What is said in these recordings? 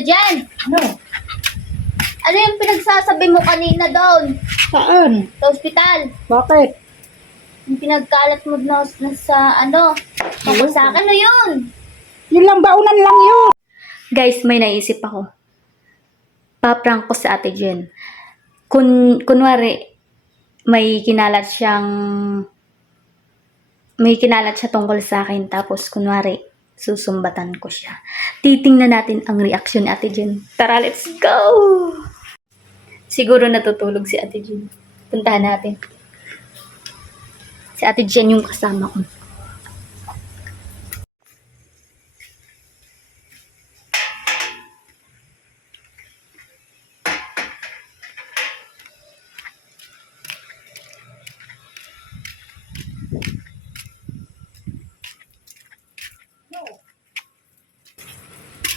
Diyan! Ano? Ano yung pinagsasabi mo kanina doon? Saan? Sa ospital? Bakit? Yung pinagkalat mo na sa ano? Tungkol sa akin, ano yun? Yun lang, baunan lang yun. Guys, may naisip ako. Paprank ko sa Ate Jen. Kunwari, may kinalat siya tungkol sa akin, tapos kunwari, susumbatan ko siya. Titingnan natin ang reaksyon ni Ate Jen. Tara, let's go! Siguro natutulog si Ate Jen. Puntahan natin. Si Ate Jen yung kasama ko.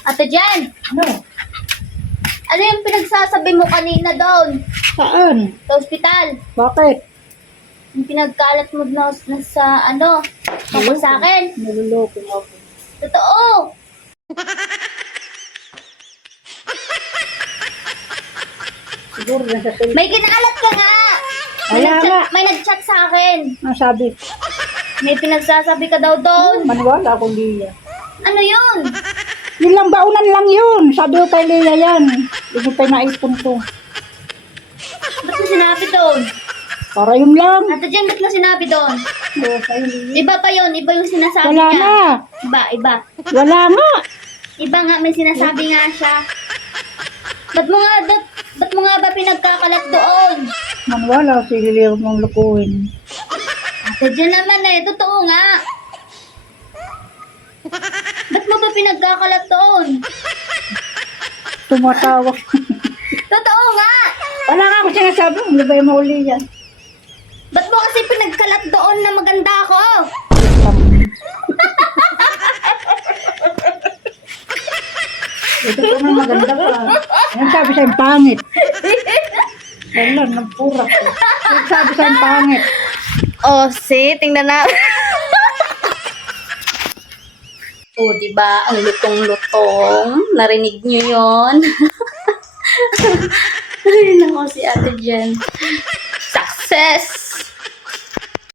Ate Jen! Ano? Ano yung pinagsasabi mo kanina doon? Saan? Sa ospital? Bakit? Yung pinagkalat mo na sa ano? Tungkol sa akin? Naluloko ako. Totoo! Siguro na sa cellphone. May kinalat ka nga! Wala nga. May nag-chat sa akin. Ang sabi, May pinagsasabi ka daw doon. maniwala ako Lia. Ano yun? Yun lang, baunan lang yun. Sabi ko kay Lia yan. Ito tayo naipon ko. Ba't mo sinabi doon? Para yun lang. Ate Jen, ba't mo sinabi doon? Oo, kay Lia. Iba pa yun. Iba yung sinasabi Wala niya. na. Iba. Wala nga. Iba nga, may sinasabi nga siya. Ba't mo nga ba pinagkakalat doon? Maniwala si Lia, huwag mong lukuhin. Ate Jen naman totoo nga. Ba't mo ba pinagkakalat doon? Tumatawa. Totoo nga. Wala nga ako sinasabi. Ano ba yung mahuli yan? Ba't mo kasi pinagkalat doon na maganda ako? Ito po na maganda pa. Yan sabi sa'yo, pangit. Wala, nagpura ko. Yan sabi sa'yo, pangit. Oh, tingnan na. Oh, diba? Ang lutong-lutong. Narinig niyo yon? Ay, nako si Ate Jen. Success!